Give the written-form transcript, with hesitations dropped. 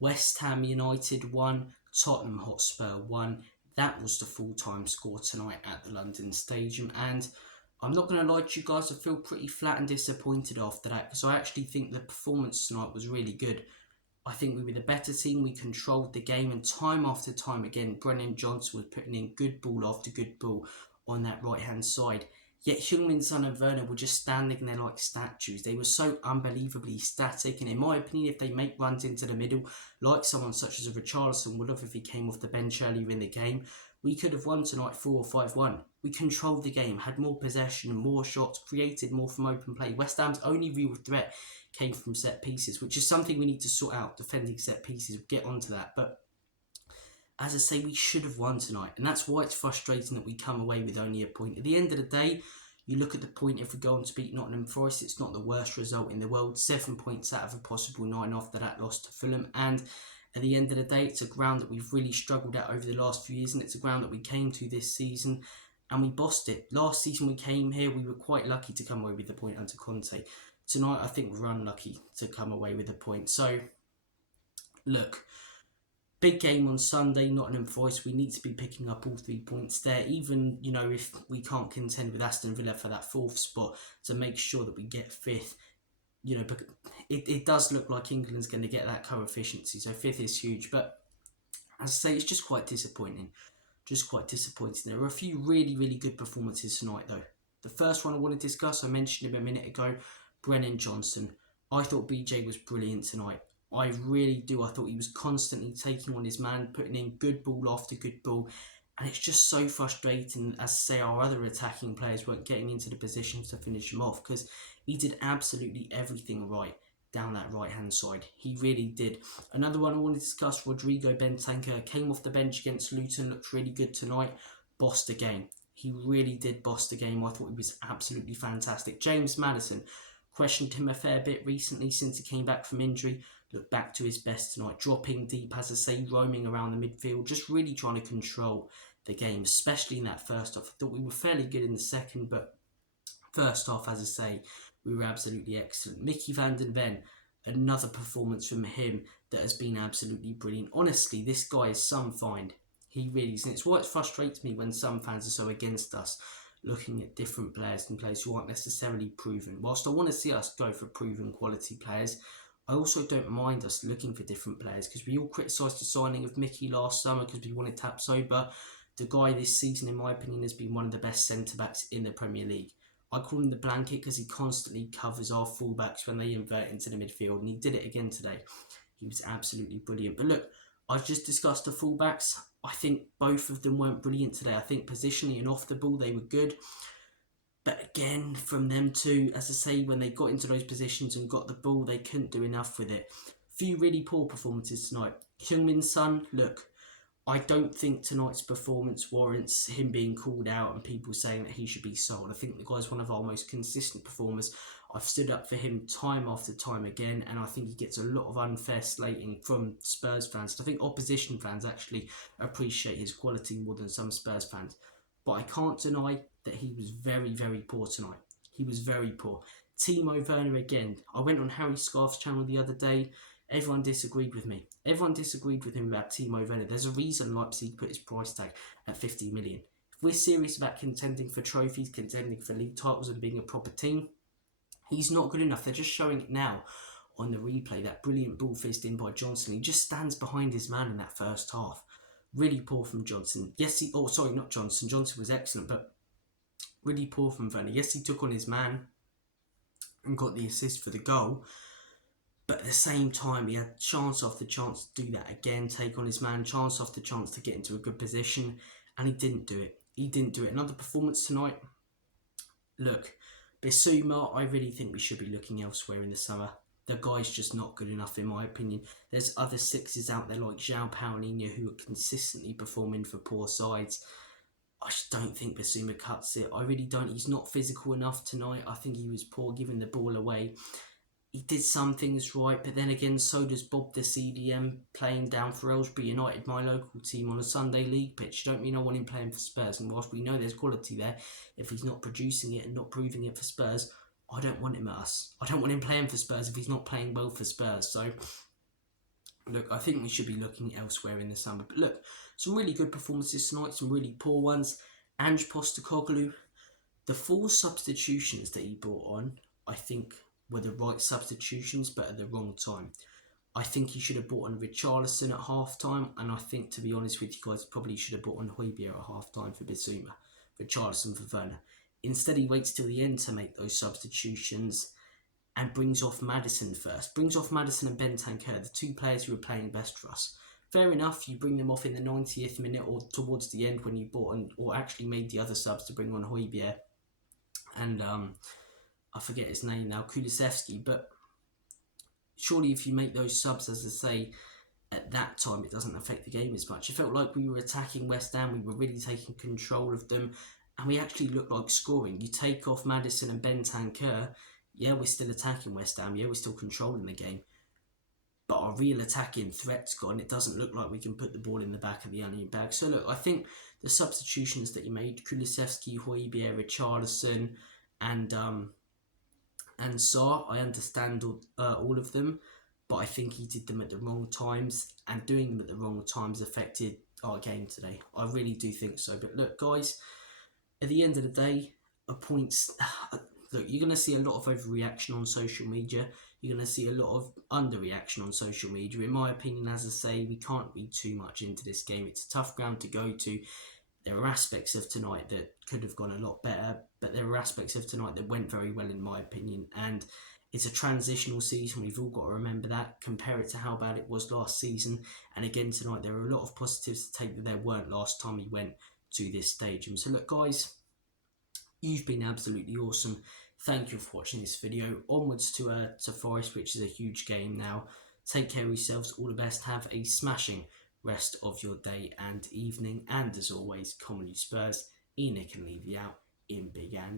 West Ham United 1, Tottenham Hotspur 1. That was the full-time score tonight at the London Stadium, and I'm not going to lie to you guys, I feel pretty flat and disappointed after that, because I actually think the performance tonight was really good. I think we were the better team, we controlled the game, and time after time again, Brennan Johnson was putting in good ball after good ball on that right-hand side. Yet Heung-min Son and Werner were just standing there like statues. They were so unbelievably static, and in my opinion, if they make runs into the middle, like someone such as a Richarlison would have if he came off the bench earlier in the game, we could have won tonight 4 or 5-1. We controlled the game, had more possession, more shots, created more from open play. West Ham's only real threat came from set pieces, which is something we need to sort out, defending set pieces. We'll get onto that. But as I say, we should have won tonight, and that's why it's frustrating that we come away with only a point. At the end of the day, you look at the point, if we go on to beat Nottingham Forest, it's not the worst result in the world. 7 points out of a possible 9 after that loss to Fulham, and at the end of the day, it's a ground that we've really struggled at over the last few years, and it's a ground that we came to this season, and we bossed it. Last season we came here, we were quite lucky to come away with the point under Conte. Tonight, I think we're unlucky to come away with a point. So, look, big game on Sunday, Nottingham Forest. We need to be picking up all 3 points there, even, if we can't contend with Aston Villa for that 4th spot, to make sure that we get 5th. But it does look like England's going to get that coefficient, so 5th is huge. But as I say, it's just quite disappointing. There were a few really, really good performances tonight, though. The first one I want to discuss, I mentioned him a minute ago, Brennan Johnson. I thought BJ was brilliant tonight. I really do. I thought he was constantly taking on his man, putting in good ball after good ball. And it's just so frustrating, as I say, our other attacking players weren't getting into the positions to finish him off, because he did absolutely everything right down that right-hand side. He really did. Another one I want to discuss, Rodrigo Bentancur, came off the bench against Luton, looked really good tonight, bossed the game. He really did boss the game. I thought he was absolutely fantastic. James Maddison, questioned him a fair bit recently since he came back from injury. Looked back to his best tonight, dropping deep, as I say, roaming around the midfield, just really trying to control the game, especially in that first half. I thought we were fairly good in the second, but first half, as I say, we were absolutely excellent. Mickey van den Ven, another performance from him that has been absolutely brilliant. Honestly, this guy is some find. He really is, and it's why it frustrates me when some fans are so against us, looking at different players and players who aren't necessarily proven. Whilst I want to see us go for proven quality players, I also don't mind us looking for different players, because we all criticised the signing of Mickey last summer because we wanted Tapsoba. The guy this season, in my opinion, has been one of the best centre-backs in the Premier League. I call him the blanket because he constantly covers our full-backs when they invert into the midfield, and he did it again today. He was absolutely brilliant. But look, I've just discussed the full-backs. I think both of them weren't brilliant today. I think positionally and off the ball they were good. But again, from them too, as I say, when they got into those positions and got the ball, they couldn't do enough with it. Few really poor performances tonight. Heung-min Son, look, I don't think tonight's performance warrants him being called out and people saying that he should be sold. I think the guy's one of our most consistent performers. I've stood up for him time after time again, and I think he gets a lot of unfair slating from Spurs fans. I think opposition fans actually appreciate his quality more than some Spurs fans. But I can't deny that he was very, very poor tonight. He was very poor. Timo Werner again. I went on Harry Scarf's channel the other day. Everyone disagreed with me. Everyone disagreed with him about Timo Werner. There's a reason Leipzig put his price tag at 50 million. If we're serious about contending for trophies, contending for league titles and being a proper team, he's not good enough. They're just showing it now on the replay. That brilliant ball fizzed in by Johnson. He just stands behind his man in that first half. Really poor from Johnson. Yes, not Johnson. Johnson was excellent, but really poor from Werner. Yes, he took on his man and got the assist for the goal. But at the same time, he had chance after chance to do that again, take on his man, chance after chance to get into a good position, and he didn't do it. Another performance tonight. Look, Bissouma, I really think we should be looking elsewhere in the summer. The guy's just not good enough, in my opinion. There's other sixes out there like João Paulinho who are consistently performing for poor sides. I just don't think Bissouma cuts it. I really don't. He's not physical enough tonight. I think he was poor giving the ball away. He did some things right, but then again, so does Bob the CDM playing down for Aylesbury United, my local team, on a Sunday league pitch. Don't mean I want him playing for Spurs, and whilst we know there's quality there, if he's not producing it and not proving it for Spurs, I don't want him at us. I don't want him playing for Spurs if he's not playing well for Spurs. So, Look, I think we should be looking elsewhere in the summer. But look, some really good performances tonight, some really poor ones. Ange Postecoglou, the 4 substitutions that he brought on, I think were the right substitutions, but at the wrong time. I think he should have brought on Richarlison at half time, and I think, to be honest with you guys, probably should have brought on Højbjerg at half time for Bissouma, Richarlison for Werner. Instead, he waits till the end to make those substitutions and brings off Maddison first. Brings off Maddison and Bentancur, the 2 players who were playing best for us. Fair enough, you bring them off in the 90th minute or towards the end when you bought on, or actually made the other subs to bring on Højbjerg and I forget his name now, Kulusevski, but surely if you make those subs, as I say, at that time, it doesn't affect the game as much. It felt like we were attacking West Ham, we were really taking control of them, and we actually looked like scoring. You take off Maddison and Bentancur, yeah, we're still attacking West Ham, yeah, we're still controlling the game, but our real attacking threat's gone. It doesn't look like we can put the ball in the back of the onion bag. So look, I think the substitutions that he made, Kulusevski, Højbjerg, Richarlison, and Sarr, I understand all of them, but I think he did them at the wrong times, and doing them at the wrong times affected our game today. I really do think so. But look, guys, at the end of the day, a points. Look, you're going to see a lot of overreaction on social media. You're going to see a lot of underreaction on social media. In my opinion, as I say, we can't read too much into this game. It's a tough ground to go to. There are aspects of tonight that could have gone a lot better, but there are aspects of tonight that went very well, in my opinion. And it's a transitional season. We've all got to remember that. Compare it to how bad it was last season. And again, tonight, there are a lot of positives to take that there weren't last time we went to this stadium. So look, guys, you've been absolutely awesome. Thank you for watching this video. Onwards to Forest, which is a huge game now. Take care of yourselves. All the best. Have a smashing rest of your day and evening. And as always, commonly Spurs. Enoch can leave you out in Big Andy.